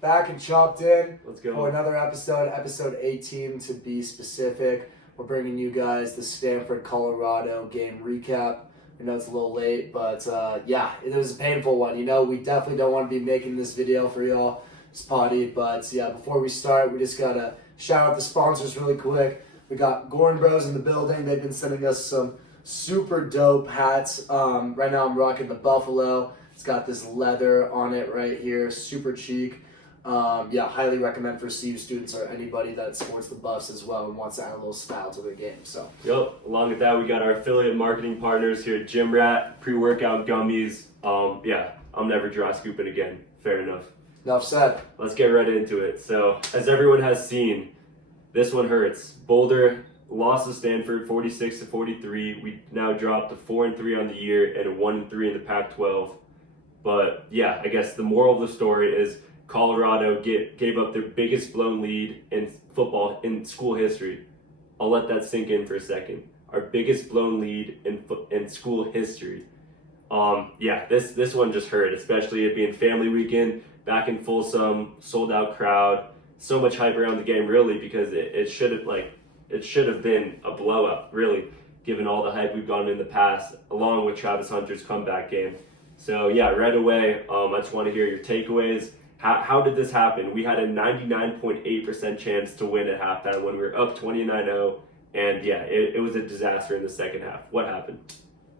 back and chopped in. Let's go. For another episode 18 to be specific. We're bringing you guys the Stanford, Colorado game recap. I know it's a little late, but it was a painful one. We definitely don't want to be making this video for y'all, spotty. But before we start, we just got to shout out the sponsors really quick. We got Gorn Bros in the building. They've been sending us some super dope hats. Right now I'm rocking the Buffalo. It's got this leather on it right here, super chic. Highly recommend for CU students or anybody that sports the Buffs as well and wants to add a little style to their game. So, along with that, we got our affiliate marketing partners here at Gym Rat, pre-workout gummies. I'm never dry scooping again. Fair enough. Enough said. Let's get right into it. So, as everyone has seen, this one hurts. Boulder lost to Stanford 46-43. We now dropped to 4-3 on the year and 1-3 in the Pac-12. But I guess the moral of the story is Colorado gave up their biggest blown lead in football in school history. I'll let that sink in for a second. Our biggest blown lead in school history. This one just hurt, especially it being family weekend, back in Folsom, sold out crowd. So much hype around the game, really, because it should have been a blowout, really, given all the hype we've gotten in the past, along with Travis Hunter's comeback game. So right away, I just want to hear your takeaways. How did this happen? We had a 99.8% chance to win at halftime when we were up 29-0, and it was a disaster in the second half. What happened?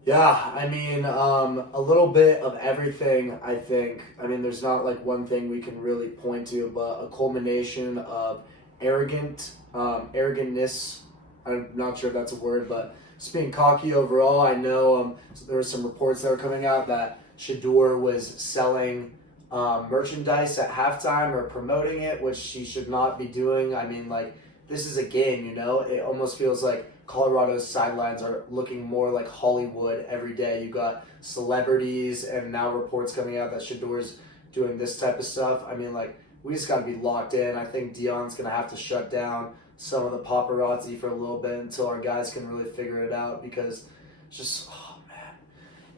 A little bit of everything, I think. There's not like one thing we can really point to, but a culmination of arrogantness. I'm not sure if that's a word, but just being cocky overall. I know there were some reports that were coming out that Shedeur was selling merchandise at halftime or promoting it, which she should not be doing. This is a game, It almost feels like Colorado's sidelines are looking more like Hollywood every day. You got celebrities and now reports coming out that Shedeur's doing this type of stuff. We just got to be locked in. I think Dion's going to have to shut down some of the paparazzi for a little bit until our guys can really figure it out, because it's just,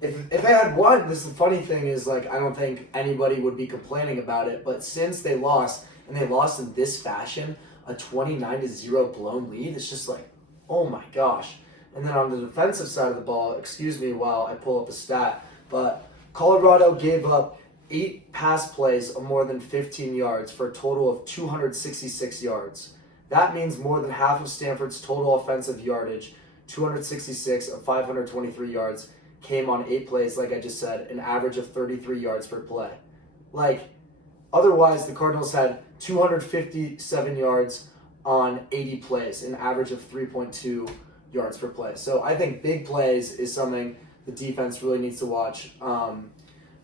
If they had won, this is the funny thing is, I don't think anybody would be complaining about it. But since they lost, and they lost in this fashion, a 29-0 blown lead, it's just like, oh my gosh. And then on the defensive side of the ball, excuse me while I pull up a stat, but Colorado gave up 8 pass plays of more than 15 yards for a total of 266 yards. That means more than half of Stanford's total offensive yardage, 266 of 523 yards, came on 8 plays, like I just said, an average of 33 yards per play. Otherwise, the Cardinals had 257 yards on 80 plays, an average of 3.2 yards per play. So I think big plays is something the defense really needs to watch.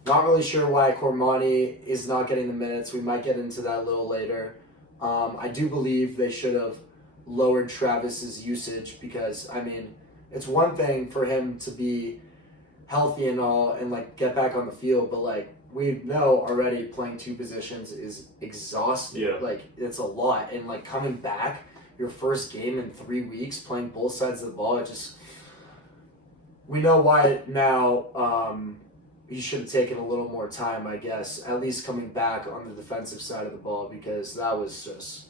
Not really sure why Cormani is not getting the minutes. We might get into that a little later. I do believe they should have lowered Travis's usage, because, it's one thing for him to be healthy and all and get back on the field, but we know already playing 2 positions is exhausting. It's a lot, and coming back your first game in 3 weeks playing both sides of the ball, we know why now. He should have taken a little more time, I guess, at least coming back on the defensive side of the ball, because that was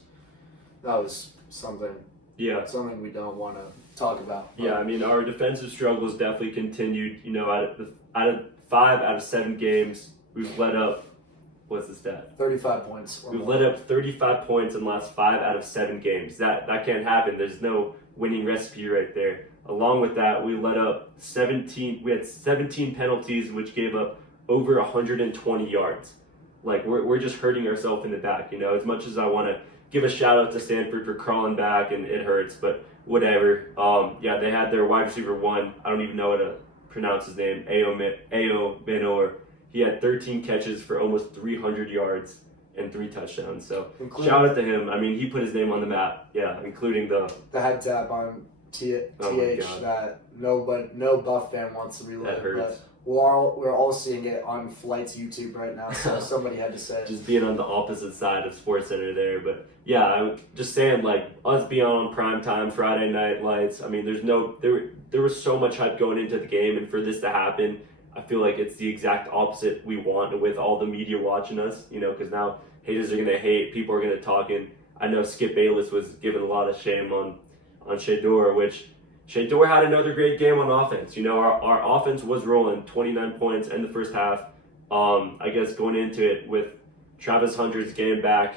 something we don't want to talk about. Our defensive struggles definitely continued. Out of 5 out of 7 games, we've let up, what's the stat? 35 points. We've let up 35 points in the last 5 out of 7 games. That can't happen. There's no winning recipe right there. Along with that, we let up 17. We had 17 penalties, which gave up over 120 yards. We're just hurting ourselves in the back. As much as I want to give a shout out to Stanford for crawling back, and it hurts, but whatever. They had their wide receiver 1. I don't even know how to pronounce his name. Ao Benor. He had 13 catches for almost 300 yards and 3 touchdowns. So shout out to him. He put his name on the map. Including the head tap on TH that no Buff fan wants to relive. That hurts. But we're all seeing it on Flight's YouTube right now, so somebody had to say it. Just being on the opposite side of SportsCenter there, but I was just saying, us being on primetime Friday night lights. There was so much hype going into the game, and for this to happen, I feel like it's the exact opposite we want with all the media watching us. Because now haters are going to hate, people are going to talk, and I know Skip Bayless was giving a lot of shame on Shedeur, which Shedeur had another great game on offense. You know, our offense was rolling, 29 points in the first half. I guess going into it with Travis Hunter's game back,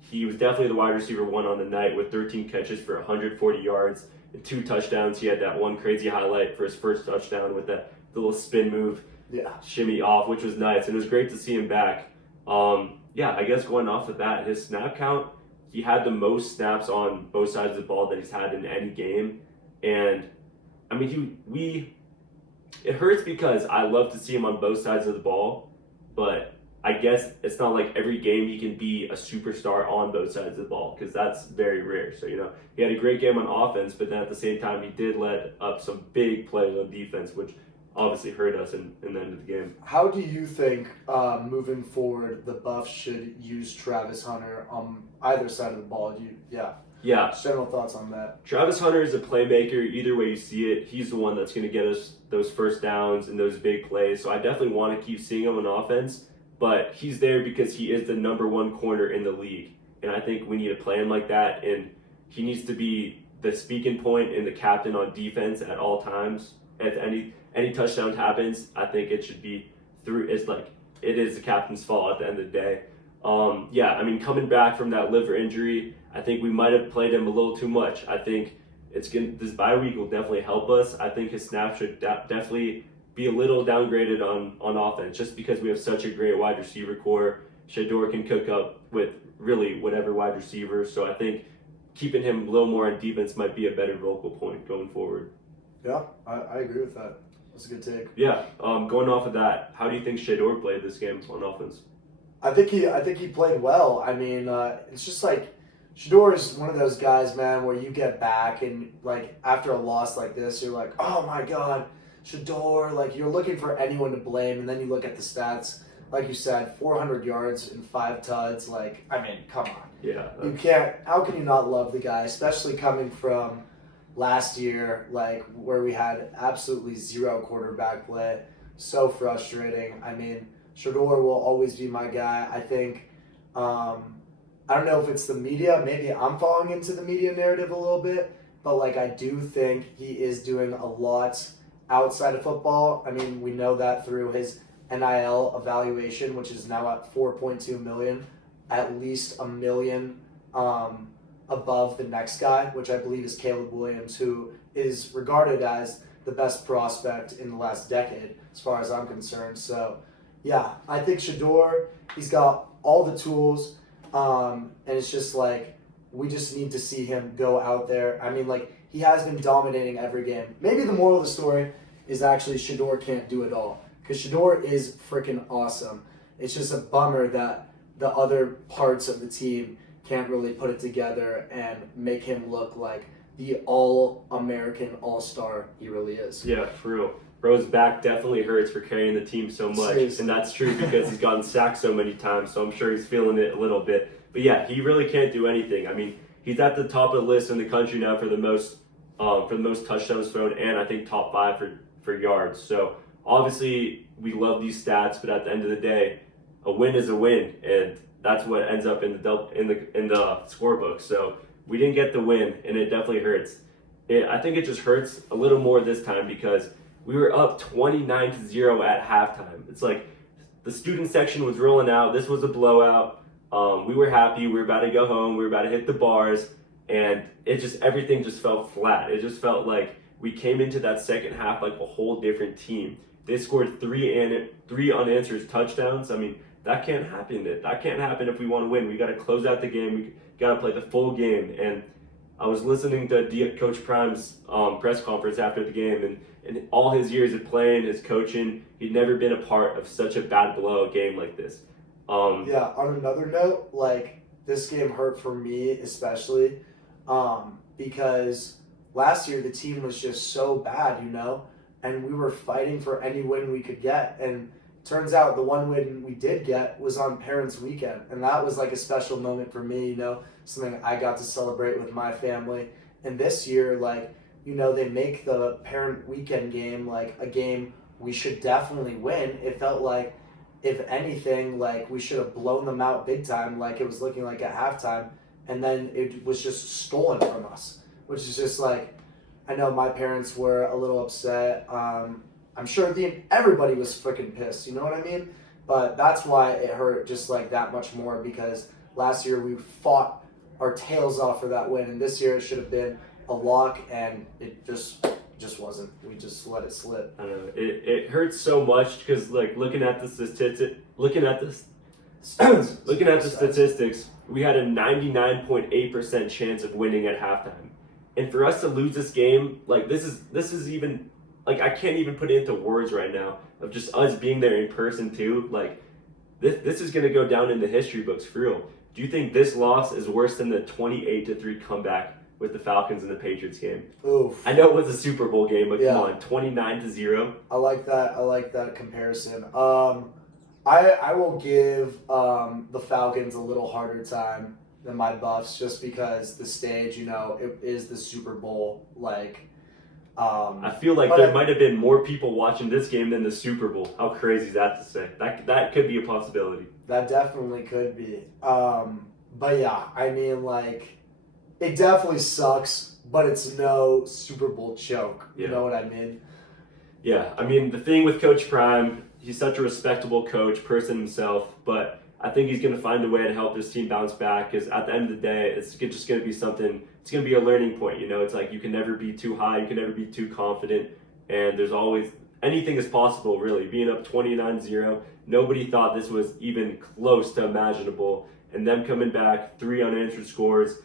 he was definitely the wide receiver one on the night with 13 catches for 140 yards and 2 touchdowns. He had that one crazy highlight for his first touchdown with that little spin move, shimmy off, which was nice. And it was great to see him back. I guess going off of that, his snap count, he had the most snaps on both sides of the ball that he's had in any game. And I mean, it hurts because I love to see him on both sides of the ball, but I guess it's not like every game he can be a superstar on both sides of the ball, because that's very rare. So, you know, he had a great game on offense, but then at the same time, he did let up some big plays on defense, which obviously hurt us in the end of the game. How do you think moving forward the Buffs should use Travis Hunter on either side of the ball? Yeah. General thoughts on that. Travis Hunter is a playmaker. Either way you see it, he's the one that's going to get us those first downs and those big plays. So I definitely want to keep seeing him on offense, but he's there because he is the number one corner in the league. And I think we need to play him like that, and he needs to be the speaking point and the captain on defense at all times. If any touchdown happens, I think it should be it is the captain's fault at the end of the day. Coming back from that liver injury, I think we might have played him a little too much. I think this bye week will definitely help us. I think his snap should definitely be a little downgraded on offense, just because we have such a great wide receiver core. Shedeur can cook up with really whatever wide receiver, so I think keeping him a little more on defense might be a better vocal point going forward. Yeah, I agree with that. That's a good take. Yeah, going off of that, how do you think Shedeur played this game on offense? I think he played well. I mean, it's just like Shedeur is one of those guys, man, where you get back and like after a loss like this, you're like, oh my God, Shedeur. Like you're looking for anyone to blame, and then you look at the stats. Like you said, 400 yards and 5 tuds. Like, I mean, come on. Yeah. You can't. How can you not love the guy, especially coming from last year, like where we had absolutely zero quarterback play? So frustrating. I mean, Shedeur will always be my guy. I think, I don't know if it's the media. Maybe I'm falling into the media narrative a little bit, but like I do think he is doing a lot outside of football. I mean, we know that through his NIL evaluation, which is now at 4.2 million, at least $1 million above the next guy, which I believe is Caleb Williams, who is regarded as the best prospect in the last decade, as far as I'm concerned. So, yeah, I think Shedeur, he's got all the tools, and it's just like we just need to see him go out there. I mean, like, he has been dominating every game. Maybe the moral of the story is actually Shedeur can't do it all, because Shedeur is freaking awesome. It's just a bummer that the other parts of the team can't really put it together and make him look like the all-American all-star he really is. Yeah, for real. Bro's back definitely hurts for carrying the team so much. Seriously. And that's true because he's gotten sacked so many times, so I'm sure he's feeling it a little bit. But yeah, he really can't do anything. I mean, he's at the top of the list in the country now for the most touchdowns thrown, and I think top 5 for yards. So obviously we love these stats, but at the end of the day, a win is a win, and that's what ends up in the scorebook. So we didn't get the win, and it definitely hurts. I think it just hurts a little more this time because we were up 29-0 at halftime. It's like the student section was rolling out. This was a blowout. We were happy. We were about to go home. We were about to hit the bars, and everything just felt flat. It just felt like we came into that second half like a whole different team. They scored three unanswered touchdowns. I mean, that can't happen. That can't happen if we want to win. We got to close out the game. We got to play the full game. And I was listening to Coach Prime's press conference after the game, and all his years of playing, his coaching, he'd never been a part of such a bad blowout game like this. Yeah, on another note, like, this game hurt for me especially because last year the team was just so bad, and we were fighting for any win we could get. And turns out the one win we did get was on Parents' Weekend, and that was like a special moment for me, something I got to celebrate with my family. And this year, they make the Parent Weekend game like a game we should definitely win. It felt like if anything, like we should have blown them out big time, like it was looking like at halftime, and then it was just stolen from us, which is just like, I know my parents were a little upset. I'm sure everybody was freaking pissed. You know what I mean? But that's why it hurt just like that much more, because last year we fought our tails off for that win, and this year it should have been a lock, and it just wasn't. We just let it slip. I don't know. It hurts so much because like looking at the statistics, we had a 99.8% chance of winning at halftime, and for us to lose this game, like this is even like I can't even put it into words right now of just us being there in person too. Like this is gonna go down in the history books for real. Do you think this loss is worse than the 28-3 comeback with the Falcons and the Patriots game? Oof. I know it was a Super Bowl game, but come on, 29-0. I like that comparison. I will give the Falcons a little harder time than my Buffs, just because the stage, it is the Super Bowl. Like, I feel like there might have been more people watching this game than the Super Bowl. How crazy is that to say? That could be a possibility. That definitely could be. But yeah, I mean, like, it definitely sucks, but it's no Super Bowl choke. You know what I mean? Yeah, I mean, the thing with Coach Prime, he's such a respectable person himself, but I think he's going to find a way to help this team bounce back, because at the end of the day, it's just going to be something, it's going to be a learning point. It's like you can never be too high, you can never be too confident, and there's always, anything is possible, really. Being up 29-0, nobody thought this was even close to imaginable, and them coming back, 3 unanswered scores,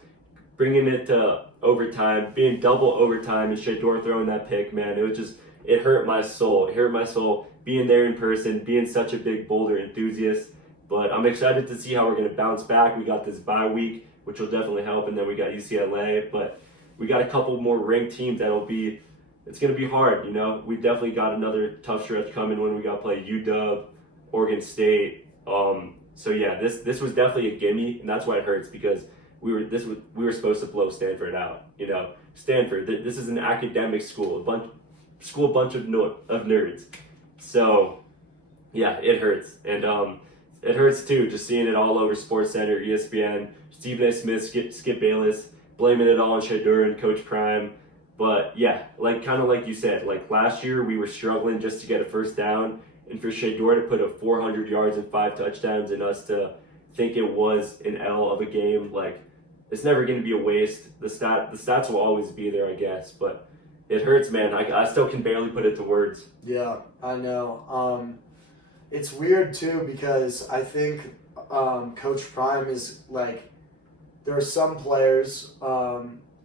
bringing it to overtime, being double overtime, and Shedeur throwing that pick, man, it hurt my soul. It hurt my soul being there in person, being such a big Boulder enthusiast. But I'm excited to see how we're going to bounce back. We got this bye week, which will definitely help, and then we got UCLA. But we got a couple more ranked teams it's going to be hard, We definitely got another tough stretch coming when we got to play UW, Oregon State. So yeah, this was definitely a gimme, and that's why it hurts, because we were supposed to blow Stanford out. Stanford, this is an academic school, a bunch of nerds. So yeah, it hurts, and it hurts too, just seeing it all over SportsCenter, ESPN, Stephen A. Smith, Skip Bayless, blaming it all on Shedeur and Coach Prime. But yeah, kind of like you said, like last year we were struggling just to get a first down, and for Shedeur to put up 400 yards and 5 touchdowns, and us to think it was an L of a game, like it's never going to be a waste. The stats will always be there, I guess, but it hurts, man. I still can barely put it to words. Yeah, I know. It's weird too, because I think Coach Prime is like, there are some players,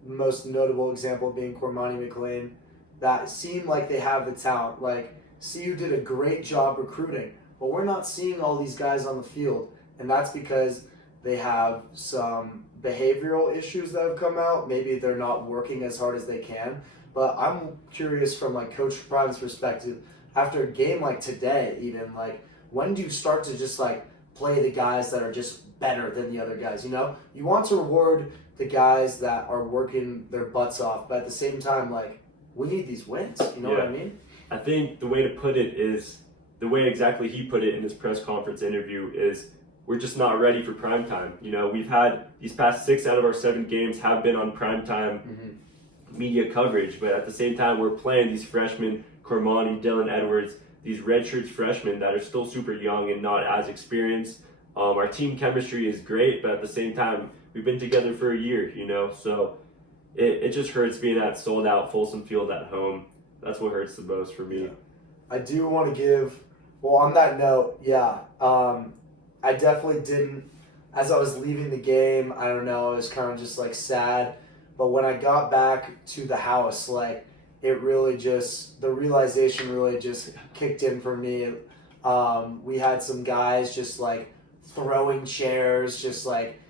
most notable example being Cormani McLean, that seem like they have the talent. Like, CU did a great job recruiting, but we're not seeing all these guys on the field, and that's because they have some behavioral issues that have come out. Maybe they're not working as hard as they can. But I'm curious from like Coach Prime's perspective, after a game like today, even like, when do you start to just like play the guys that are just better than the other guys? You want to reward the guys that are working their butts off, but at the same time, like, we need these wins. You know what I mean? I think the way to put it is, the way exactly he put it in his press conference interview is, we're just not ready for prime time. We've had these past 6 out of our 7 games have been on prime time media coverage, but at the same time, we're playing these freshmen, Cormani, Dylan Edwards, these redshirt freshmen that are still super young and not as experienced. Our team chemistry is great, but at the same time, we've been together for a year, so it just hurts being at sold out Folsom Field at home. That's what hurts the most for me. Yeah. I do want to give, well, on that note, I definitely didn't, as I was leaving the game, I don't know, I was kind of just like sad. But when I got back to the house, like, it really just, the realization really just kicked in for me. We had some guys just like throwing chairs, just like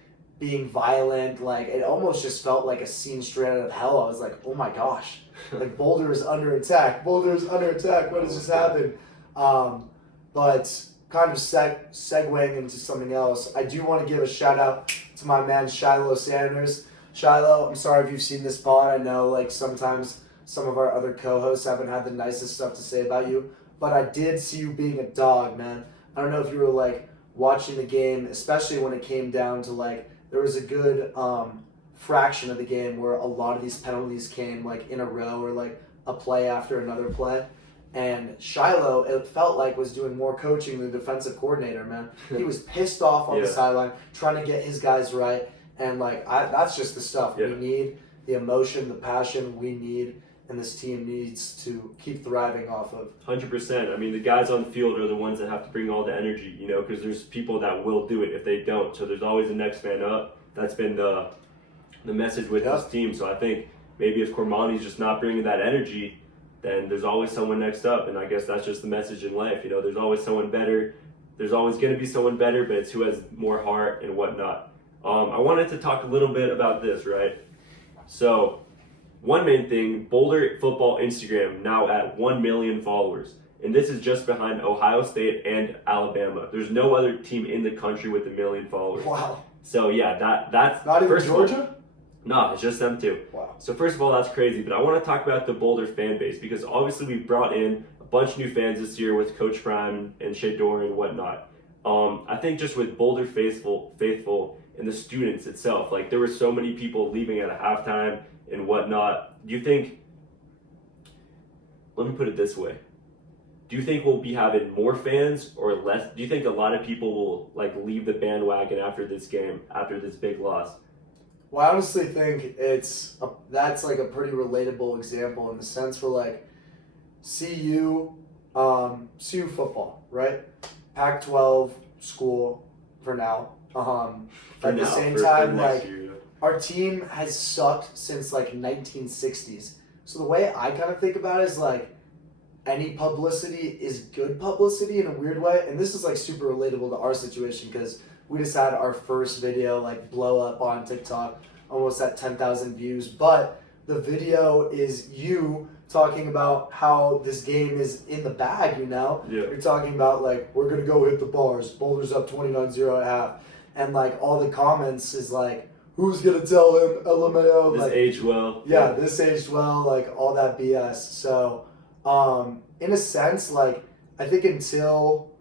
being violent. Like, it almost just felt like a scene straight out of hell. I was like, oh my gosh, like Boulder is under attack. Boulder is under attack. What has just happened? But kind of segueing into something else, I do want to give a shout out to my man Shiloh Sanders. Shiloh, I'm sorry if you've seen this pod. I know like sometimes some of our other co-hosts haven't had the nicest stuff to say about you, but I did see you being a dog, man. I don't know if you were like watching the game, especially when it came down to like there was a good fraction of the game where a lot of these penalties came like in a row or like a play after another play. And Shiloh, it felt like, was doing more coaching than the defensive coordinator, man. He was pissed off on the sideline, trying to get his guys right. And, like, that's just the stuff we need, the emotion, the passion we need, and this team needs to keep thriving off of. 100%. I mean, the guys on the field are the ones that have to bring all the energy, you know, because there's people that will do it if they don't. So there's always the next man up. That's been the message with this team. So I think maybe if Cormani's just not bringing that energy, then there's always someone next up. And I guess that's just the message in life. You know, there's always someone better. There's always going to be someone better, but it's who has more heart and whatnot. I wanted to talk a little bit about this, right? So one main thing, Boulder football Instagram now at 1 million followers. And this is just behind Ohio State and Alabama. There's no other team in the country with 1 million followers. Wow. So yeah, that's not even Georgia? No, it's just them two. Wow. So first of all, that's crazy. But I want to talk about the Boulder fan base because obviously we brought in a bunch of new fans this year with Coach Prime and Shador and whatnot. I think just with Boulder faithful and the students itself, like there were so many people leaving at a halftime and whatnot. Do you think, let me put it this way. Do you think we'll be having more fans or less? Do you think a lot of people will like leave the bandwagon after this game, after this big loss? Well, I honestly think that's like a pretty relatable example in the sense where like CU football, right? Pac-12 school for now. At the same time, like our team has sucked since like 1960s. So the way I kind of think about it is like any publicity is good publicity in a weird way, and this is like super relatable to our situation because we just had our first video like blow up on TikTok, almost at 10,000 views. But the video is you talking about how this game is in the bag, you know? Yeah. You're talking about like, we're going to go hit the bars. Boulder's up 29-0 at half. And like all the comments is like, who's going to tell him LMAO? This like, aged well. Yeah, this aged well, like all that BS. So in a sense, like I think until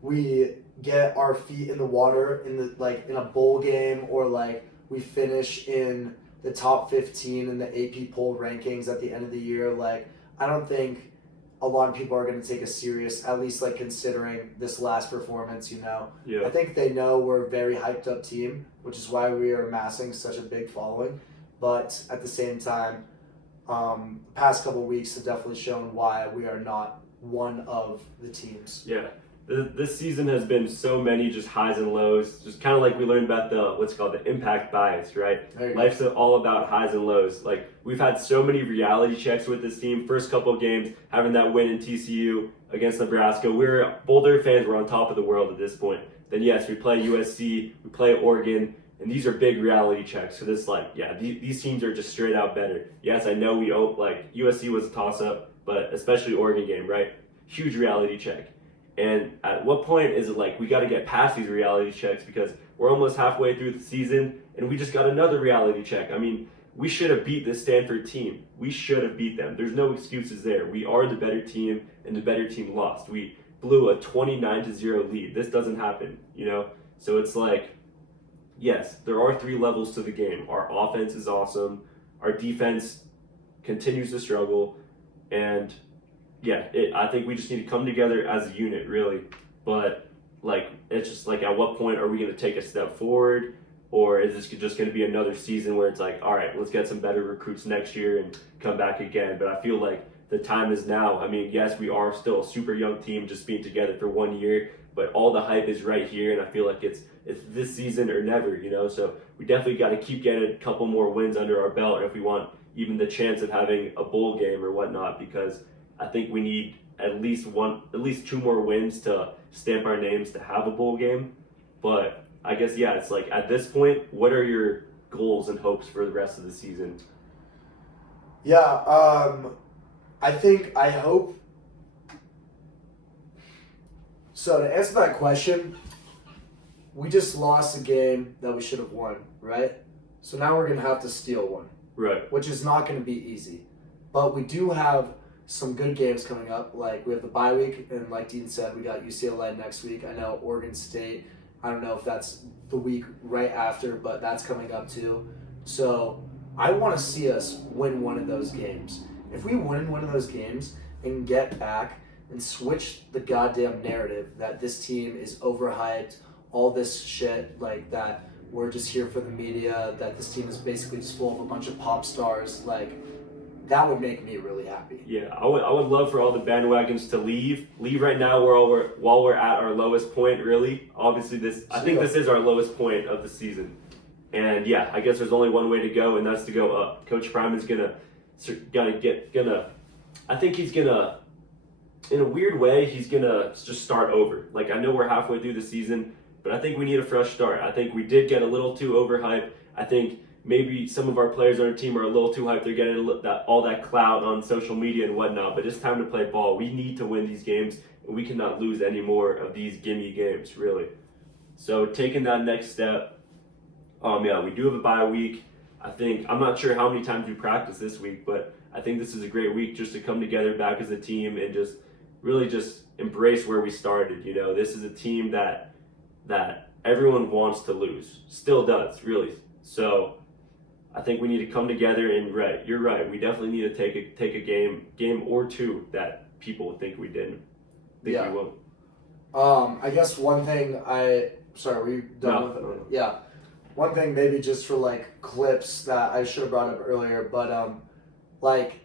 we get our feet in the water in a bowl game or like we finish in the top 15 in the AP poll rankings at the end of the year, like I don't think a lot of people are going to take us serious, at least like considering this last performance, you know. Yeah. I think they know we're a very hyped up team, which is why we are amassing such a big following. But at the same time, the past couple of weeks have definitely shown why we are not one of the teams. Yeah. This season has been so many just highs and lows, just kind of like we learned about the impact bias, right? Life's all about highs and lows. Like we've had so many reality checks with this team. First couple of games, having that win in TCU against Nebraska, Boulder fans were on top of the world at this point. Then yes, we play USC, we play Oregon, and these are big reality checks. So this these teams are just straight out better. Yes, I know USC was a toss up, but especially Oregon game, right? Huge reality check. And at what point is it like we got to get past these reality checks because we're almost halfway through the season and we just got another reality check? I mean, we should have beat this Stanford team. We should have beat them. There's no excuses there. We are the better team and the better team lost. We blew a 29-0 lead. This doesn't happen, you know? So it's like, yes, there are 3 levels to the game. Our offense is awesome. Our defense continues to struggle. And yeah, I think we just need to come together as a unit, really. But, like, it's just like, at what point are we going to take a step forward? Or is this just going to be another season where it's like, all right, let's get some better recruits next year and come back again? But I feel like the time is now. I mean, yes, we are still a super young team just being together for 1 year, but all the hype is right here, and I feel like it's this season or never, you know? So we definitely got to keep getting a couple more wins under our belt if we want even the chance of having a bowl game or whatnot, because I think we need at least 2 more wins to stamp our names to have a bowl game. But I guess, yeah, it's like at this point, what are your goals and hopes for the rest of the season? Yeah, I hope. So to answer that question, we just lost a game that we should have won, right? So now we're going to have to steal one. Right. Which is not going to be easy. But we do have some good games coming up. Like, we have the bye week, and like Dean said, we got UCLA next week. I know Oregon State, I don't know if that's the week right after, but that's coming up too. So I want to see us win one of those games. If we win one of those games and get back and switch the goddamn narrative that this team is overhyped, all this shit, like that we're just here for the media, that this team is basically just full of a bunch of pop stars, like, that would make me really happy. Yeah, I would love for all the bandwagons to leave right now while we're at our lowest point, really. Obviously, I think this is our lowest point of the season. And yeah, I guess there's only one way to go, and that's to go up. Coach Prime is I think he's gonna, in a weird way, he's gonna just start over. Like, I know we're halfway through the season, but I think we need a fresh start. I think we did get a little too overhyped. I think maybe some of our players on our team are a little too hyped. They're getting all that clout on social media and whatnot, but it's time to play ball. We need to win these games, and we cannot lose any more of these gimme games, really. So taking that next step, we do have a bye week. I'm not sure how many times we practice this week, but I think this is a great week just to come together back as a team and just really just embrace where we started. You know, this is a team that everyone wants to lose, still does, really. So I think we need to come together and you're right. We definitely need to take a game or two that people would think we didn't. We won't. I guess one thing sorry, were you done with it? No. Yeah. One thing maybe just for like clips that I should have brought up earlier, but like,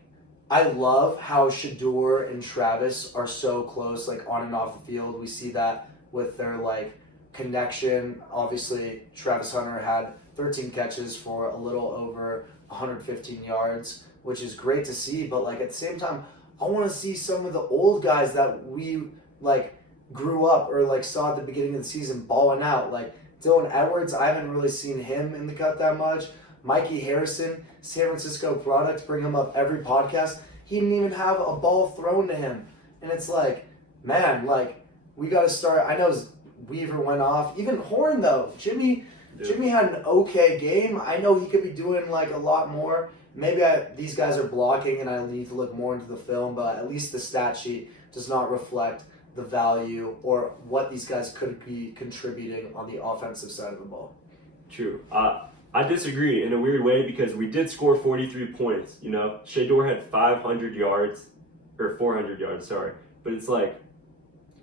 I love how Shador and Travis are so close, like on and off the field. We see that with their like connection. Obviously, Travis Hunter had 13 catches for a little over 115 yards, which is great to see. But like at the same time, I want to see some of the old guys that we like grew up or like saw at the beginning of the season balling out. Like Dylan Edwards, I haven't really seen him in the cut that much. Mikey Harrison, San Francisco product, bring him up every podcast. He didn't even have a ball thrown to him. And it's like, man, like, we got to start. I know Weaver went off. Even Horn, though. Jimmy had an okay game. I know he could be doing, like, a lot more. Maybe these guys are blocking and I need to look more into the film, but at least the stat sheet does not reflect the value or what these guys could be contributing on the offensive side of the ball. True. I disagree in a weird way because we did score 43 points. You know, Shador had 400 yards, sorry. But it's like,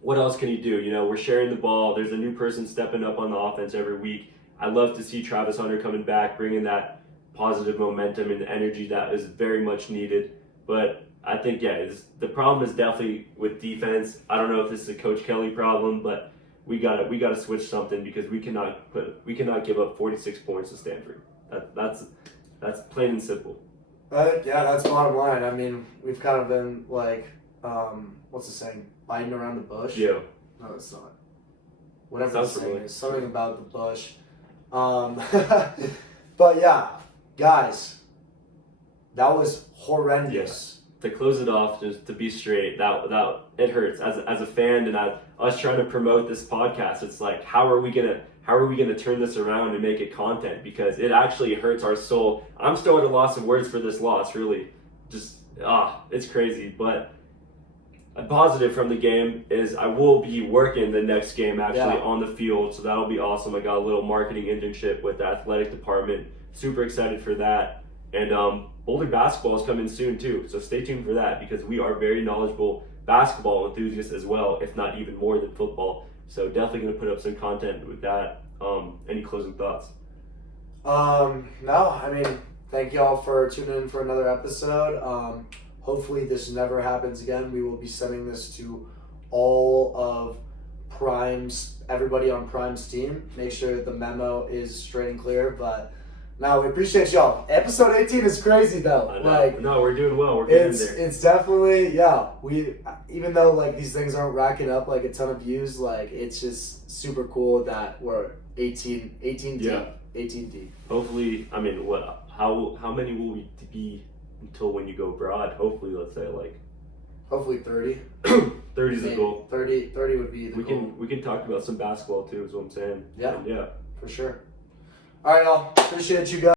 what else can he do? You know, we're sharing the ball. There's a new person stepping up on the offense every week. I love to see Travis Hunter coming back, bringing that positive momentum and energy that is very much needed. But I think, the problem is definitely with defense. I don't know if this is a Coach Kelly problem, but we gotta switch something because we cannot give up 46 points to Stanford. That's plain and simple. That's bottom line. I mean, we've kind of been like, what's the saying? Biting around the bush. Yeah. No, it's not. Whatever the saying is, something about the bush. But yeah, guys, that was horrendous. Yes. To close it off, just to be straight, that it hurts as a fan and us trying to promote this podcast. It's like, how are we gonna turn this around and make it content? Because it actually hurts our soul. I'm still at a loss of words for this loss. Really, just it's crazy. But a positive from the game is I will be working the next game actually on the field, so that'll be awesome. I got a little marketing internship with the athletic department. Super excited for that. And Boulder basketball is coming soon too, so stay tuned for that because we are very knowledgeable basketball enthusiasts as well, if not even more than football. So definitely going to put up some content with that. Any closing thoughts? No, I mean, thank y'all for tuning in for another episode. Hopefully this never happens again. We will be sending this to all of everybody on Prime's team. Make sure the memo is straight and clear, but no, we appreciate y'all. Episode 18 is crazy though. I know. No, we're doing well. We're getting there. It's definitely, we, even though like these things aren't racking up like a ton of views, like it's just super cool that we're 18 deep. 18 deep. Hopefully, I mean, how many will we be until when you go abroad? Hopefully, let's say like. Hopefully 30. 30 is the goal. 30 would be the goal. We can talk about some basketball too, is what I'm saying. Yeah. And, for sure. All right, y'all. Appreciate you guys.